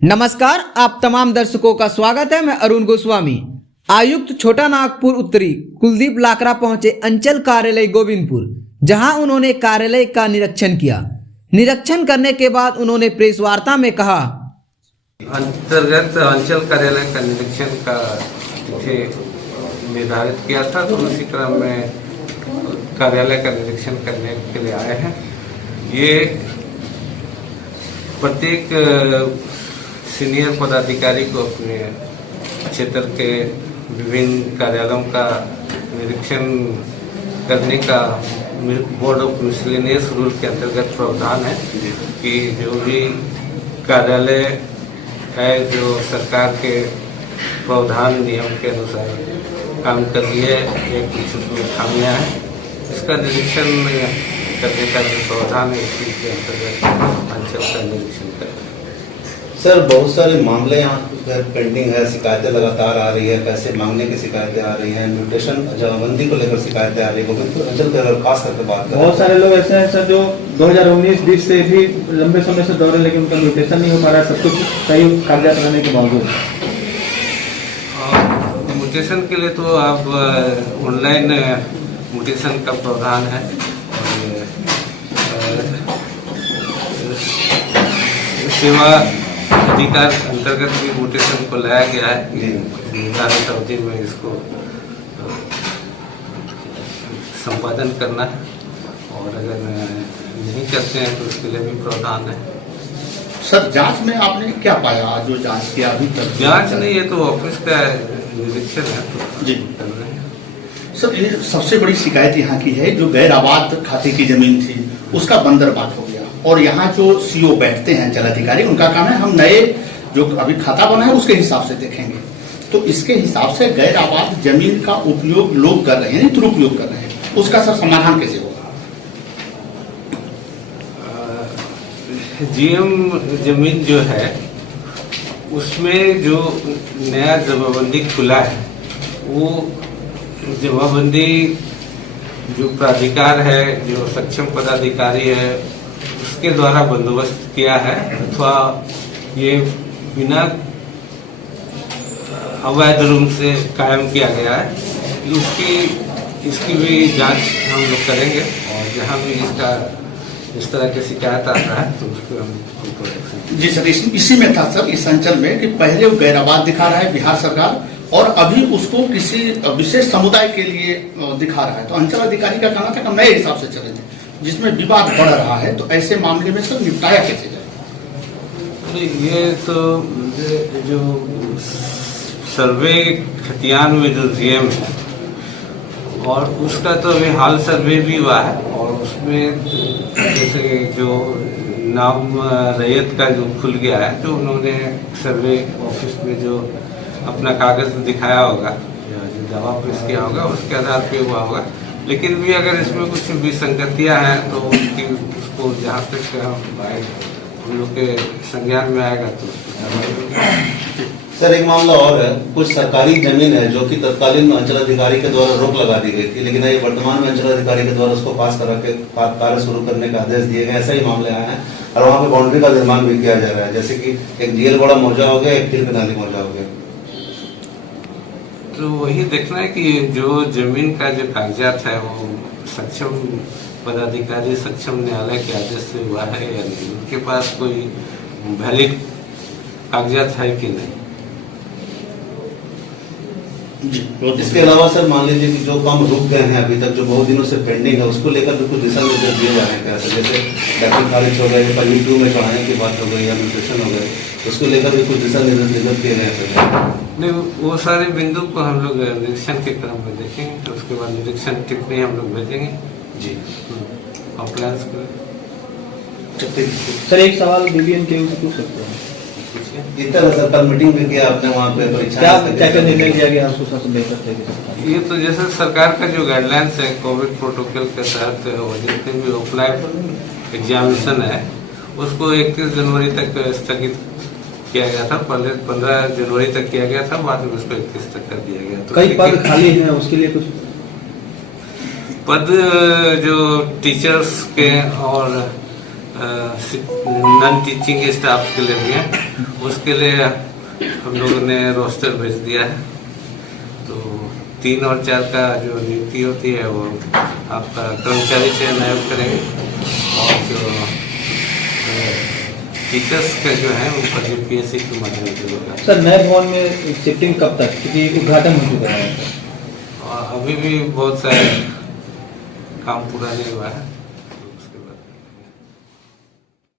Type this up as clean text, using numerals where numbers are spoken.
नमस्कार, आप तमाम दर्शकों का स्वागत है। मैं अरुण गोस्वामी। आयुक्त छोटा नागपुर उत्तरी कुलदीप लाकरा पहुंचे अंचल कार्यालय गोविंदपुर, जहां उन्होंने कार्यालय का निरीक्षण किया। निरीक्षण करने के बाद उन्होंने प्रेस वार्ता में कहा, अंतर्गत अंचल कार्यालय का निरीक्षण का तिथि निर्धारित किया था, तो उसी क्रम में कार्यालय का निरीक्षण करने के लिए आए हैं। ये प्रत्येक सीनियर पदाधिकारी को अपने क्षेत्र के विभिन्न कार्यालयों का निरीक्षण करने का बोर्ड ऑफ मिसलेनियस रूल के अंतर्गत प्रावधान है कि जो भी कार्यालय है जो सरकार के प्रावधान नियम के अनुसार काम कर रही है, एक कुछ उसमें खामियां हैं, इसका निरीक्षण करने का जो प्रावधान है इसी के अंतर्गत अंचल का निरीक्षण कर। सर, बहुत सारे मामले यहाँ पेंडिंग है, शिकायतें लगातार आ रही है, पैसे मांगने की शिकायतें आ रही हैं, म्यूटेशन जमाबंदी को लेकर शिकायतें आ रही है। तो अंचल के खास करके बात करें, बहुत सारे लोग ऐसे हैं सर जो 2019-20 से भी लंबे समय से दौड़े, लेकिन उनका म्यूटेशन नहीं हो पा रहा है, सब कुछ सही कागजात रहने के बावजूद। म्यूटेशन के लिए तो आप ऑनलाइन म्यूटेशन का प्रावधान है। सेवा अधिकार अंतर्गत भी म्यूटेशन को लाया गया है। निर्धारित अवधि में इसको संपादन करना है, और अगर नहीं करते हैं तो उसके लिए भी प्रावधान है। सर, जांच में आपने क्या पाया? जो जांच किया अभी तक? जांच नहीं, ये तो ऑफिस का निरीक्षण है, तो जी कर रहे हैं। सर, ये सबसे बड़ी शिकायत यहाँ की है, जो गैर आबाद खाते की जमीन थी उसका बंदरबाट हो गया, और यहाँ जो सीओ बैठते हैं अंचल अधिकारी, उनका काम है हम नए जो अभी खाता बना है उसके हिसाब से देखेंगे। तो इसके हिसाब से गैर आबाद जमीन का उपयोग लोग कर रहे हैं, दुरुपयोग कर रहे हैं, उसका सर समाधान कैसे होगा? जीएम जमीन जो है उसमें जो नया जमाबंदी खुला है, वो जमाबंदी जो प्राधिकार है, जो सक्षम पदाधिकारी है, उसके द्वारा बंदोबस्त किया है, अथवा ये बिना अवैध रूप से कायम किया गया है, इसकी भी जांच हम लोग करेंगे। और जहां भी इस तरह की शिकायत आता है तो उसको हम जी सर, इसी में था सर, इस अंचल में कि पहले वो गैर आबाद दिखा रहा है बिहार सरकार, और अभी उसको किसी विशेष समुदाय के लिए दिखा रहा है। तो अंचल अधिकारी का कहना था कि हम नए हिसाब से चले थे, जिसमें विवाद बढ़ रहा है। तो ऐसे मामले में सर निपटाया कैसे जाए? ये तो जो सर्वे खतियान में जो जीएम है, और उसका तो अभी हाल सर्वे भी हुआ है, और उसमें जैसे जो नाम रैयत का जो खुल गया है, जो उन्होंने सर्वे ऑफिस में जो अपना कागज दिखाया होगा, जो दावा पेश किया होगा, उसके आधार पे हुआ होगा। लेकिन भी अगर इसमें कुछ विसंगतियां हैं तो उसको जहाँ तक हम लोग के संज्ञान में आएगा तो सर एक मामला और है, कुछ सरकारी जमीन है जो कि तत्कालीन में अंचल अधिकारी के द्वारा रोक लगा दी गई थी, लेकिन ये वर्तमान में अंचल अधिकारी के द्वारा उसको पास करा के कार्य शुरू करने का आदेश दिए गए। ऐसा ही मामले आए हैं, और वहाँ पे बाउंड्री का निर्माण भी किया जा रहा है, जैसे कि एक डीएल बड़ा मौजा हो गया, एक फिर नाली मौजा हो गया। तो वही देखना है कि जो जमीन का जो कागजात है वो सक्षम पदाधिकारी, सक्षम न्यायालय के आदेश से हुआ है या नहीं, उनके पास कोई वैलिड कागजात है कि नहीं। इसके अलावा सर मान लीजिए कि जो काम रुक गए हैं अभी तक, जो बहुत दिनों से पेंडिंग है, उसको लेकर भी कुछ दिशा निर्देश दिए जा रहे हैं क्या? जैसे डॉक्यूमेंट खारिज हो गए, कल 2 में चढ़ाने की बात हो गई, या म्यूटेशन हो गए, उसको लेकर भी कुछ दिशा निर्देश निगत किए गए हैं? नहीं, वो सारे बिंदु को हम लोग निरीक्षण के क्रम में देखेंगे, तो उसके बाद निरीक्षण टिप्पणी हम लोग भेजेंगे जी कंप्लायंस को। सर एक सवाल बीबीएन के ऊपर पूछ सकते हैं? इतना सर कल मीटिंग भी किया आपने, वहाँ पे परीक्षा क्या निर्णय लिया गया उसको? ये तो जैसे सरकार का जो गाइडलाइंस है कोविड प्रोटोकॉल के तहत, वो जितने भी ऑफलाइन एग्जामिनेशन है उसको 31 जनवरी तक स्थगित किया गया था। पहले 15 जनवरी तक किया गया था, बाद में उसको 31 तक कर दिया गया। तो कई पद खाली हैं, उसके लिए कुछ पद जो टीचर्स के और नॉन टीचिंग स्टाफ के लिए भी है, उसके लिए हम लोगों ने रोस्टर भेज दिया है। तो 3 और 4 का जो नियुक्ति होती है वो आपका कर्मचारी चयन आयोग करेंगे, और जो टीचर्स का जो है उनका यूपीएससी के माध्यम से होगा। सर नए भवन में शिफ्टिंग कब तक, क्योंकि उद्घाटन हो चुका है और अभी भी बहुत सारे काम पूरा नहीं हुआ है।